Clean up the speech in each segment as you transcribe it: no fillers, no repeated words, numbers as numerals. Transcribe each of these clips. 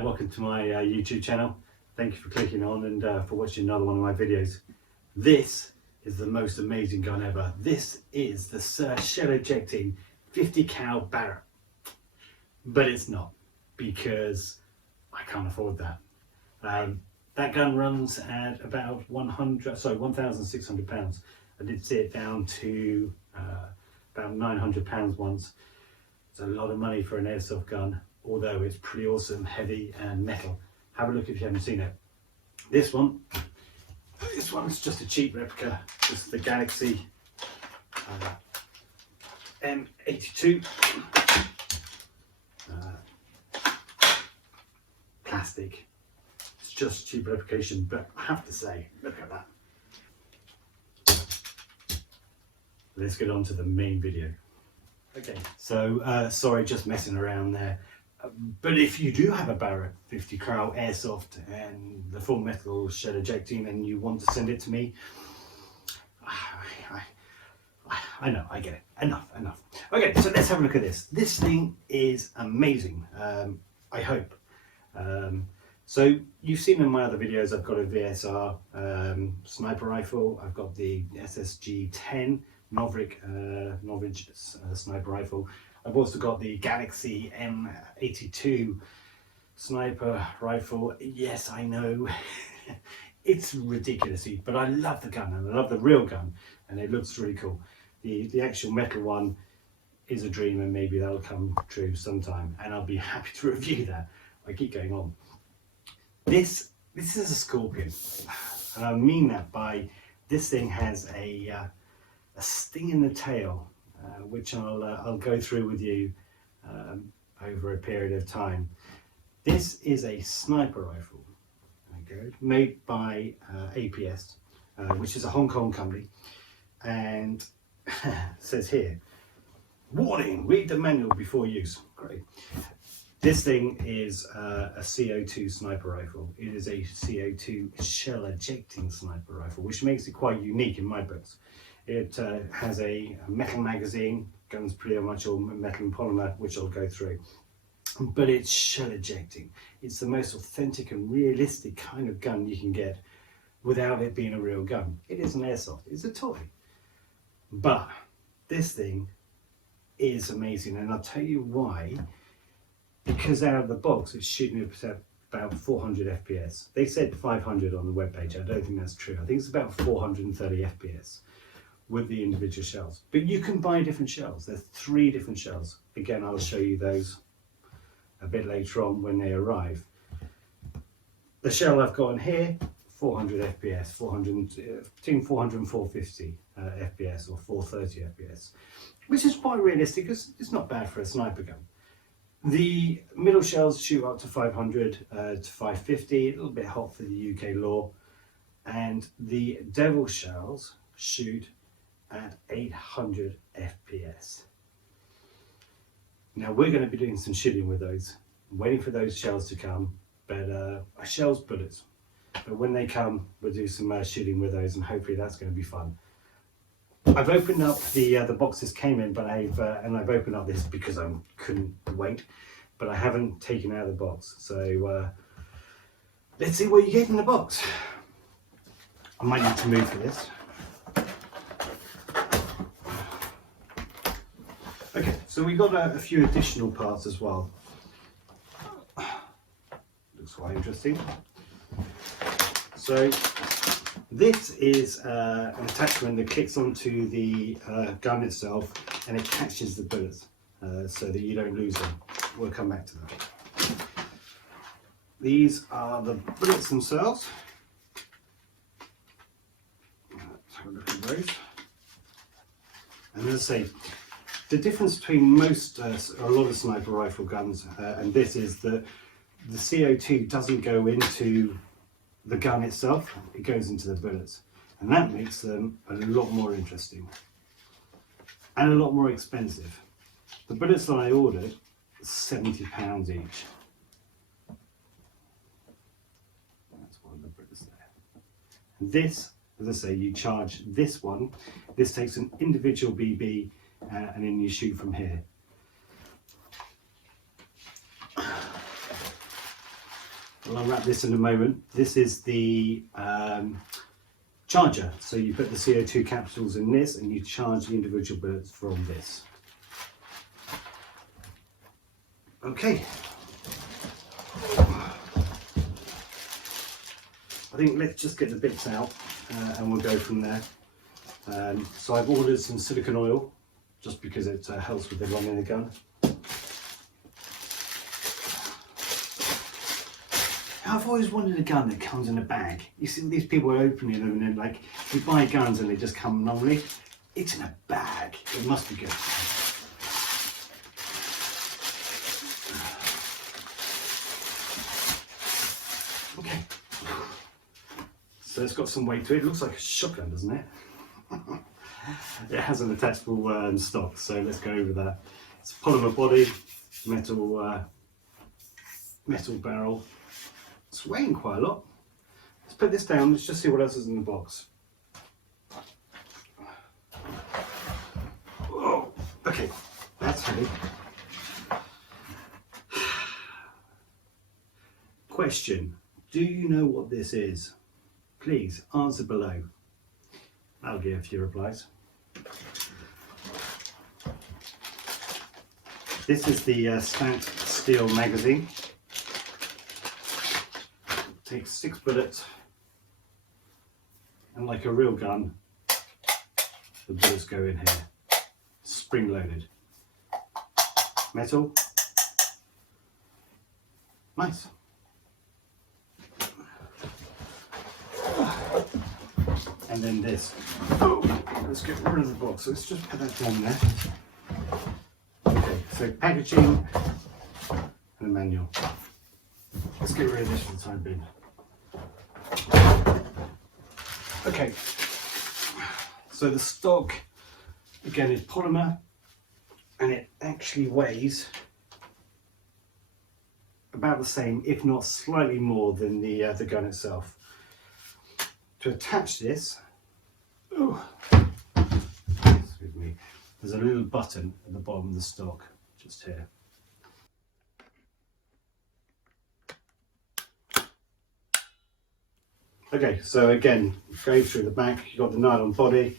Hi, welcome to my YouTube channel. Thank you for clicking on and for watching another one of my videos. This is the most amazing gun ever. This is the shell ejecting 50 cal Barrett. But it's not, because I can't afford that. That gun runs at about £1,600. I did see it down to about £900 once. It's a lot of money for an airsoft gun, although it's pretty awesome, heavy and metal. Have a look if you haven't seen it. This one's just a cheap replica. This is the Galaxy M82. Plastic. It's just cheap replication, but I have to say, look at that. Let's get on to the main video. Okay, so sorry, just messing around there. But if you do have a Barrett 50 cal airsoft and the full metal shell ejecting and you want to send it to me, I know, I get it. Enough. Okay, so let's have a look at this. This thing is amazing, I hope. So you've seen in my other videos, I've got a VSR sniper rifle. I've got the SSG-10 Novik sniper rifle. I've also got the Galaxy M82 sniper rifle. Yes, I know, it's ridiculous, but I love the gun and I love the real gun, and it looks really cool. The actual metal one is a dream, and maybe that'll come true sometime, and I'll be happy to review that. I keep going on. This is a Scorpion, and I mean that by this thing has a sting in the tail, which I'll go through with you over a period of time. This is a sniper rifle, okay, made by APS, which is a Hong Kong company, and it says here, warning, read the manual before use. Great. This thing is a CO2 sniper rifle. It is a CO2 shell ejecting sniper rifle, which makes it quite unique in my books. It has a metal magazine, guns pretty much all metal and polymer, which I'll go through. But it's shell ejecting. It's the most authentic and realistic kind of gun you can get without it being a real gun. It is an airsoft, it's a toy. But this thing is amazing, and I'll tell you why. Because out of the box it's shooting at about 400 FPS. They said 500 on the webpage. I don't think that's true. I think it's about 430 FPS with the individual shells. But you can buy different shells. There's 3 different shells. Again, I'll show you those a bit later on when they arrive. The shell I've got in here, 400 FPS, between 400 and 450 FPS or 430 FPS, which is quite realistic. It's not bad for a sniper gun. The middle shells shoot up to 500 to 550, a little bit hot for the UK law, and the devil shells shoot at 800 FPS. Now we're going to be doing some shooting with those. I'm waiting for those shells to come, but shells, bullets. But when they come, we'll do some shooting with those, and hopefully that's going to be fun. I've opened up the boxes came in, but I've opened up this because I couldn't wait, but I haven't taken out the box. So let's see what you get in the box. I might need to move for this. Okay, so we got a few additional parts as well. Looks quite interesting. So this is an attachment that clicks onto the gun itself, and it catches the bullets so that you don't lose them. We'll come back to that. These are the bullets themselves. Let's have a look at those. And as I say, the difference between a lot of sniper rifle guns and this is that the CO2 doesn't go into the gun itself, it goes into the bullets, and that makes them a lot more interesting and a lot more expensive. The bullets that I ordered, £70 each. That's one of the bullets there. And this, as I say, you charge this one. This takes an individual BB and then you shoot from here. I'll unwrap this in a moment. This is the charger. So you put the CO2 capsules in this and you charge the individual bullets from this. Okay. I think let's just get the bits out and we'll go from there. So I've ordered some silicone oil just because it helps with the running of the gun. I've always wanted a gun that comes in a bag. You see these people are opening them and then like you buy guns and they just come normally. It's in a bag. It must be good. Okay. So it's got some weight to it. It looks like a shotgun, doesn't it? It has an attachable stock, so let's go over that. It's a polymer body, metal barrel. It's weighing quite a lot. Let's put this down. Let's just see what else is in the box. Oh, okay, that's heavy. Question: do you know what this is? Please answer below. I'll give a few replies. This is the stacked steel magazine. Takes 6 bullets, and like a real gun, the bullets go in here, spring loaded. Metal, nice. And then this. Oh, let's get rid of the box. Let's just put that down there. Okay, so packaging and a manual. Let's get rid of this for the time being. Okay, so the stock again is polymer and it actually weighs about the same, if not slightly more than the gun itself. To attach this, excuse me, there's a little button at the bottom of the stock, just here. Okay, so again, going through the back, you've got the nylon body.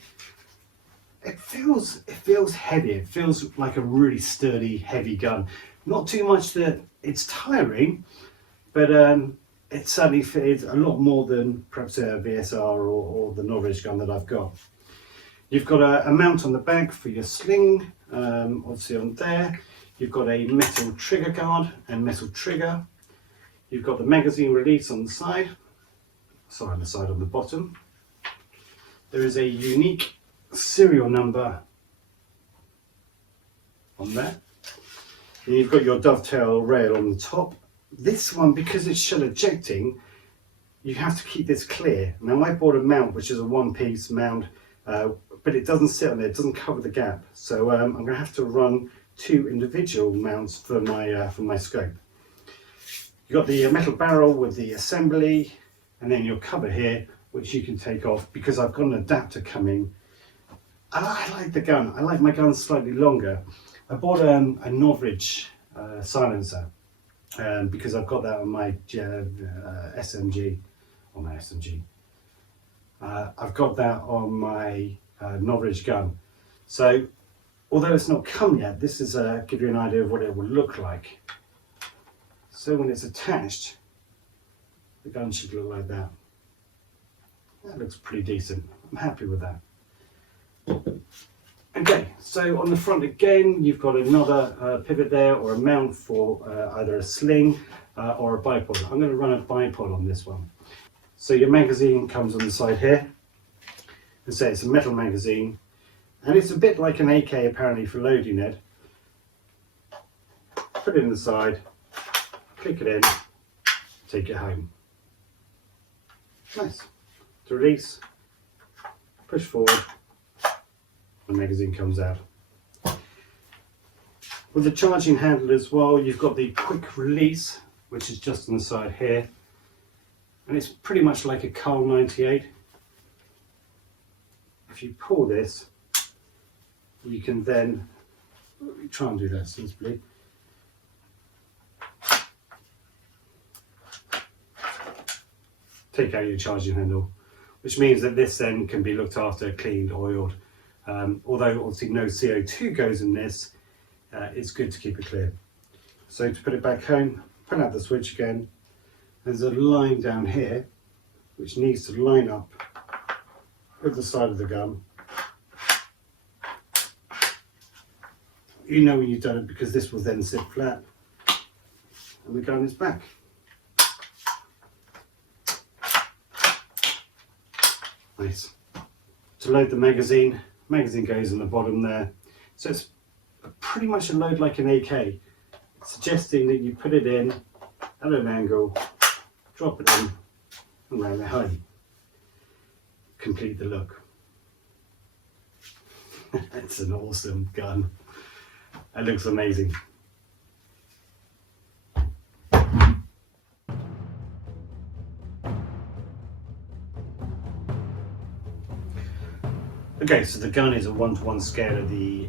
It feels heavy. It feels like a really sturdy, heavy gun. Not too much that it's tiring, but it certainly fits a lot more than perhaps a VSR or the Norwich gun that I've got. You've got a mount on the back for your sling, obviously on there. You've got a metal trigger guard and metal trigger. You've got the magazine release on the side. On the bottom. There is a unique serial number on there. And you've got your dovetail rail on the top. This one, because it's shell ejecting, you have to keep this clear. Now I bought a mount which is a one-piece mount, but it doesn't sit on there, it doesn't cover the gap. So I'm going to have to run 2 individual mounts for my scope. You've got the metal barrel with the assembly, and then your cover here, which you can take off because I've got an adapter coming. I like the gun. I like my gun slightly longer. I bought a Norwich silencer because I've got that on my SMG. On my SMG. I've got that on my Norwich gun. So, although it's not come yet, this is give you an idea of what it will look like. So when it's attached, the gun should look like that. That looks pretty decent. I'm happy with that. Okay, so on the front again, you've got another pivot there or a mount for either a sling or a bipod. I'm going to run a bipod on this one. So your magazine comes on the side here. And so it's a metal magazine. And it's a bit like an AK apparently for loading it. Put it in the side, click it in, take it home. Nice. To release, push forward, the magazine comes out. With the charging handle as well, you've got the quick release, which is just on the side here. And it's pretty much like a Carl 98. If you pull this, you can then try and do that sensibly. take out your charging handle, which means that this then can be looked after, cleaned, oiled. Although obviously no CO2 goes in this, it's good to keep it clear. So to put it back home, pull out the switch again. There's a line down here which needs to line up with the side of the gun. You know when you've done it because this will then sit flat and the gun is back. Nice. To load the magazine goes in the bottom there. So it's pretty much a load like an AK, suggesting that you put it in at an angle, drop it in and round the height. Complete the look. It's an awesome gun. It looks amazing. Okay, so the gun is a 1-to-1 scale of the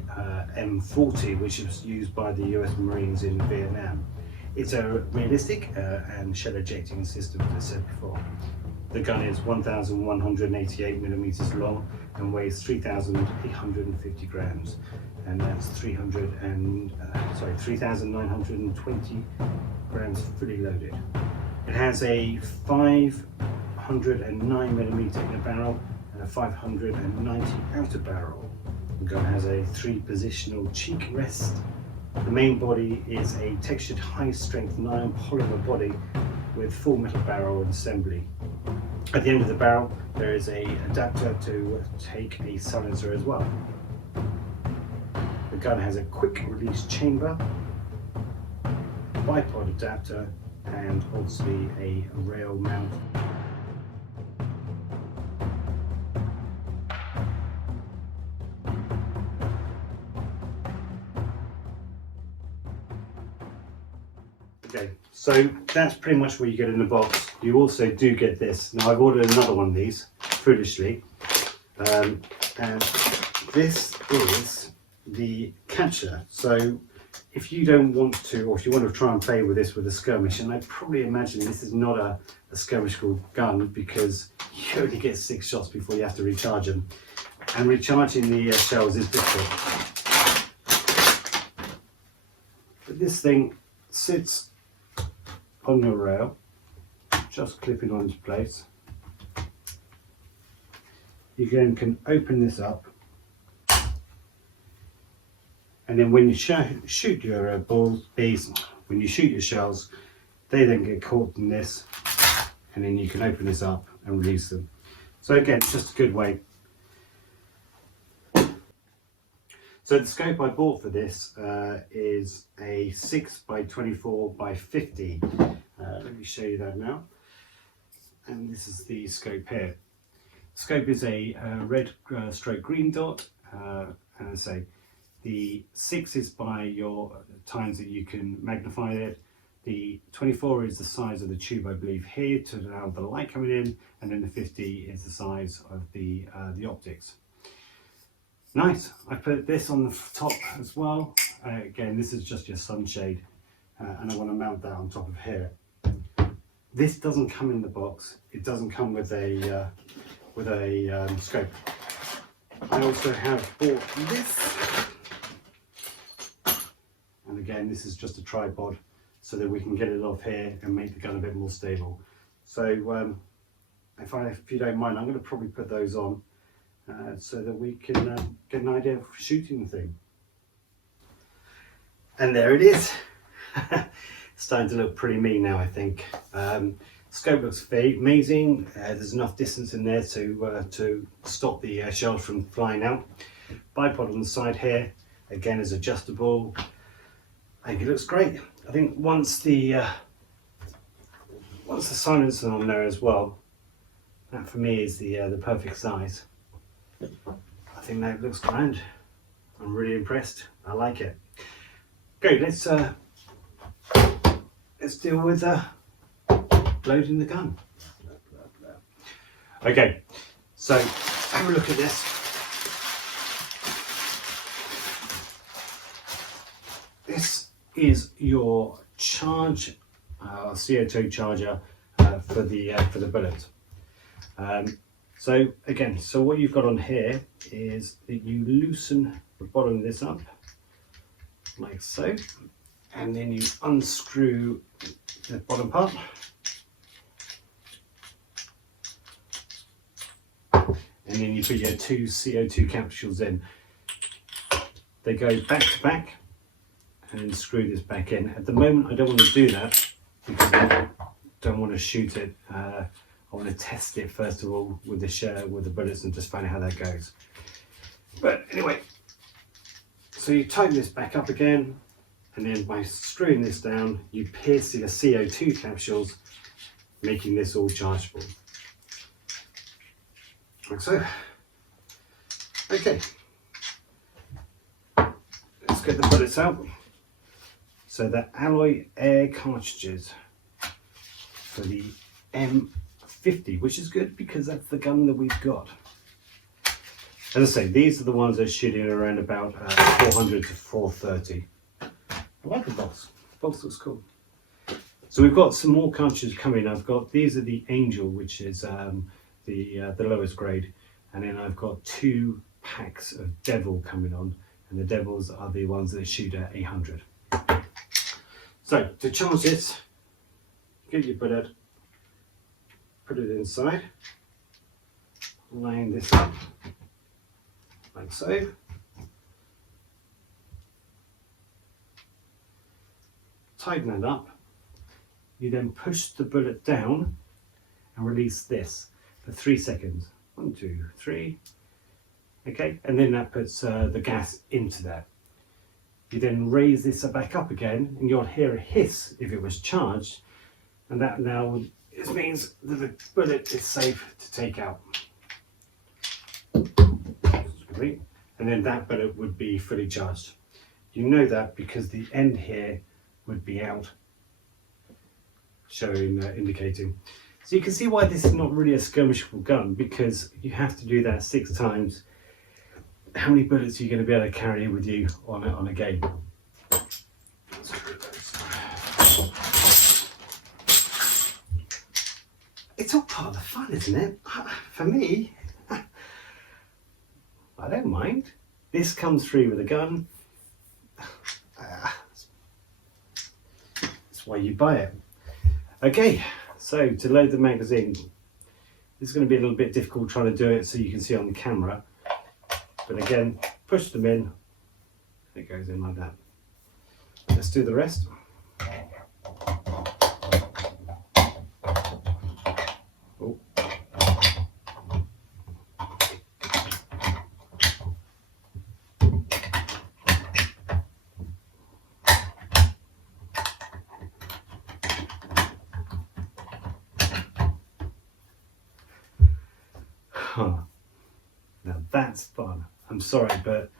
M40, which was used by the US Marines in Vietnam. It's a realistic and shell ejecting system, as I said before. The gun is 1,188 millimeters long and weighs 3,850 grams, and that's 3,920 grams fully loaded. It has a 509 millimeter inner barrel and a 590 outer barrel. The gun has a 3-positional cheek rest. The main body is a textured high-strength nylon polymer body with full metal barrel and assembly. At the end of the barrel there is an adapter to take a silencer as well. The gun has a quick release chamber, bipod adapter, and obviously a rail mount. Okay, so that's pretty much what you get in the box. You also do get this. Now I've ordered another one of these, foolishly, and this is the catcher. So if you don't want to, or if you want to try and play with this with a skirmish, and I probably imagine this is not a skirmishable gun because you only get 6 shots before you have to recharge them, and recharging the shells is difficult. But this thing sits on your rail, just clip it onto place. You then can open this up, and then when you shoot your bees, when you shoot your shells, they then get caught in this, and then you can open this up and release them. So again, it's just a good way. So the scope I bought for this is a 6x24x50. Let me show you that now. And this is the scope here. Scope is a red stroke green dot, and I say the 6 is by your times that you can magnify it. The 24 is the size of the tube, I believe, here to allow the light coming in, and then the 50 is the size of the optics. Nice. I put this on the top as well. Again, this is just your sunshade, and I want to mount that on top of here. This doesn't come in the box. It doesn't come with a scope. I also have bought this, and again, this is just a tripod so that we can get it off here and make the gun a bit more stable. So if you don't mind, I'm going to probably put those on so that we can get an idea of shooting the thing. And there it is. Starting to look pretty mean now, I think. Scope looks amazing. There's enough distance in there to stop the shells from flying out. Bipod on the side here, again, is adjustable. I think it looks great. I think once the silencer on there as well, that for me is the perfect size. I think that looks grand. I'm really impressed. I like it. Okay, let's deal with loading the gun. Okay, so have a look at this. This is your charge CO2 charger for the bullet. So again, so what you've got on here is that you loosen the bottom of this up like so, and then you unscrew the bottom part, and then you put your 2 CO2 capsules in. They go back to back, and then screw this back in. At the moment I don't want to do that because I don't want to shoot it. I want to test it first of all with the bullets and just find out how that goes. But anyway, so you tighten this back up again, and then by screwing this down you pierce your CO2 capsules, making this all chargeable. Like so. Okay, let's get the bullets out. So the alloy air cartridges for the M50, which is good because that's the gun that we've got. As I say, these are the ones that are shooting around about 400 to 430. I like the box. The box looks cool. So we've got some more cartridges coming. These are the Angel, which is the lowest grade, and then I've got 2 packs of Devil coming on, and the Devils are the ones that shoot at 800. So to charge this, get your bullet, put it inside, line this up like so. Tighten it up. You then push the bullet down and release this for 3 seconds. 1, 2, 3. Okay, and then that puts the gas into there. You then raise this back up again, and you'll hear a hiss if it was charged, and that now means that the bullet is safe to take out. And then that bullet would be fully charged. You know that because the end here would be out, showing, indicating. So you can see why this is not really a skirmishable gun, because you have to do that 6 times. How many bullets are you going to be able to carry with you on a game? It's all part of the fun, isn't it? For me, I don't mind. This comes free with a gun. That's why you buy it. Okay, so to load the magazine, this is going to be a little bit difficult trying to do it so you can see on the camera. But again, push them in, it goes in like that. Let's do the rest. Oh. Huh. Now that's fun. I'm sorry, but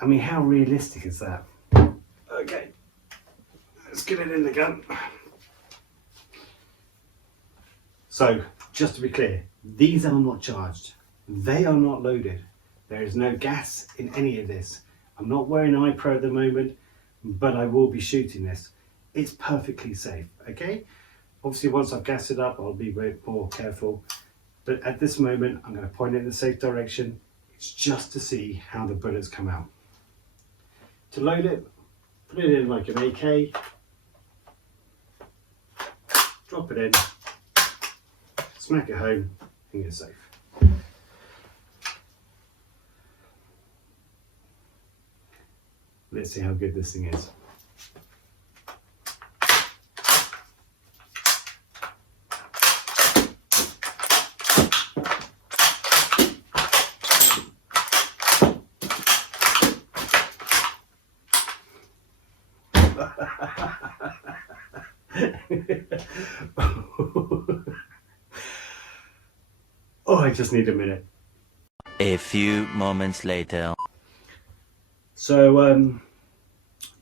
I mean, how realistic is that? Okay, let's get it in the gun. So, just to be clear, these are not charged. They are not loaded. There is no gas in any of this. I'm not wearing an iPro at the moment, but I will be shooting this. It's perfectly safe, okay? Obviously, once I've gassed it up, I'll be way more careful. But at this moment, I'm going to point it in the safe direction. It's just to see how the bullets come out. To load it, put it in like an AK, drop it in, smack it home, and you're safe. Let's see how good this thing is. Oh, I just need a minute. A few moments later. So,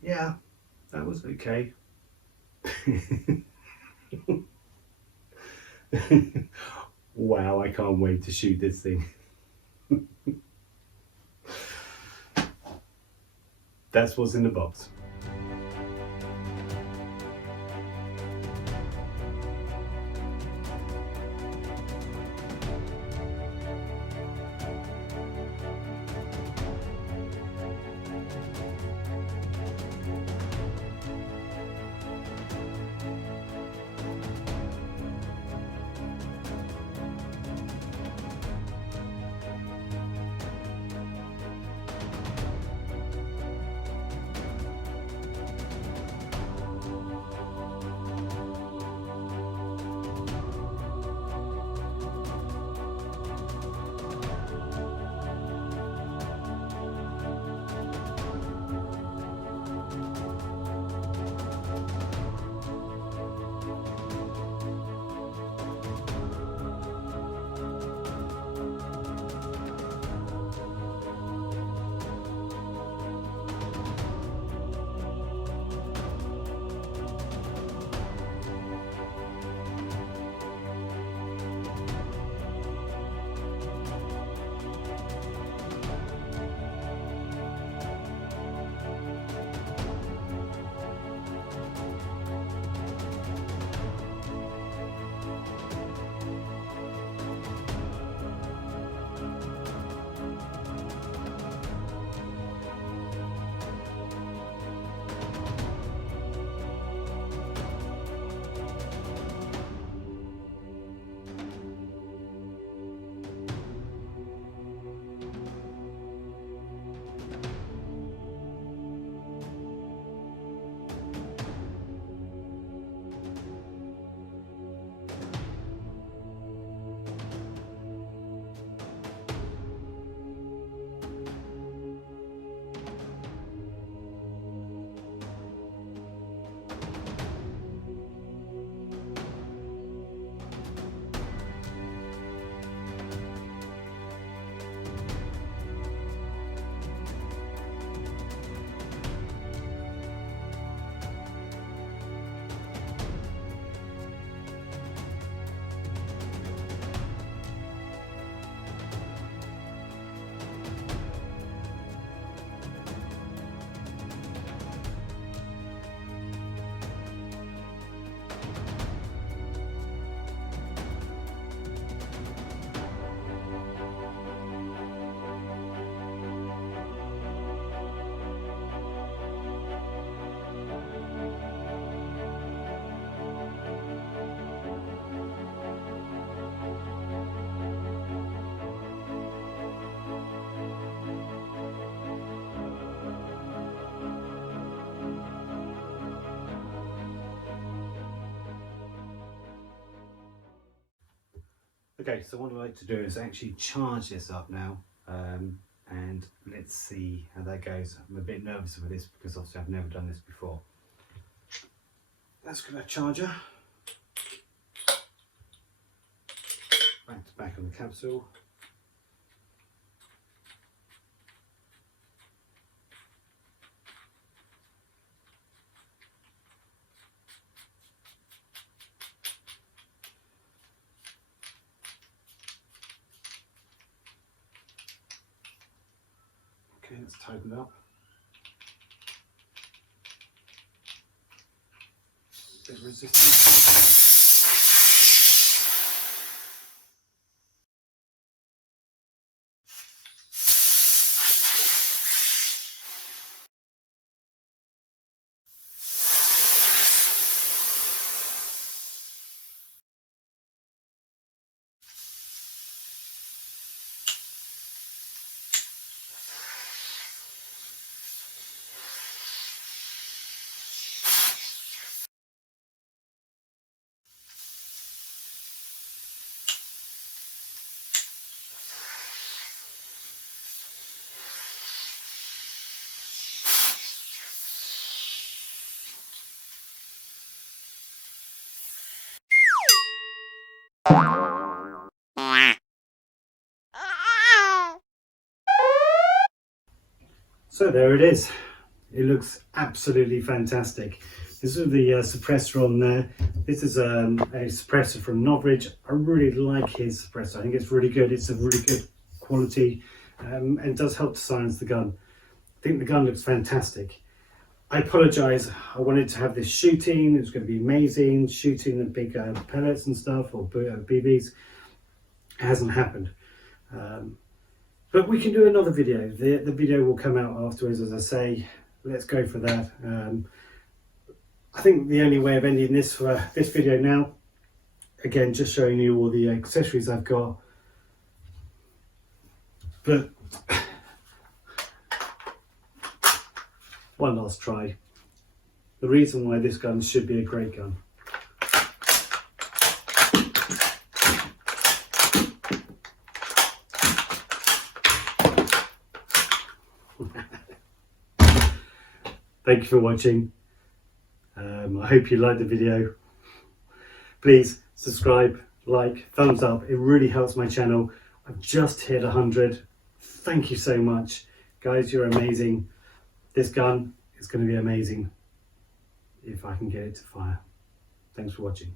yeah, that was okay. Wow, I can't wait to shoot this thing. That's what's in the box. Okay, so what I'd like to do is actually charge this up now, and let's see how that goes. I'm a bit nervous with this because obviously I've never done this before. Let's get our charger. Back on the capsule. Okay, let's tighten it up. Bit of resistance. So there it is. It looks absolutely fantastic. This is the suppressor on there. This is a suppressor from Novridge. I really like his suppressor. I think it's really good. It's a really good quality and does help to silence the gun. I think the gun looks fantastic. I apologise. I wanted to have this shooting. It was going to be amazing, shooting the big pellets and stuff, or BBs. It hasn't happened. But we can do another video. The video will come out afterwards, as I say. Let's go for that. I think the only way of ending this video now, again, just showing you all the accessories I've got. But one last try. The reason why this gun should be a great gun. Thank you for watching. I hope you liked the video. Please subscribe, like, thumbs up. It really helps my channel. I've just hit 100. Thank you so much. Guys, you're amazing. This gun is going to be amazing if I can get it to fire. Thanks for watching.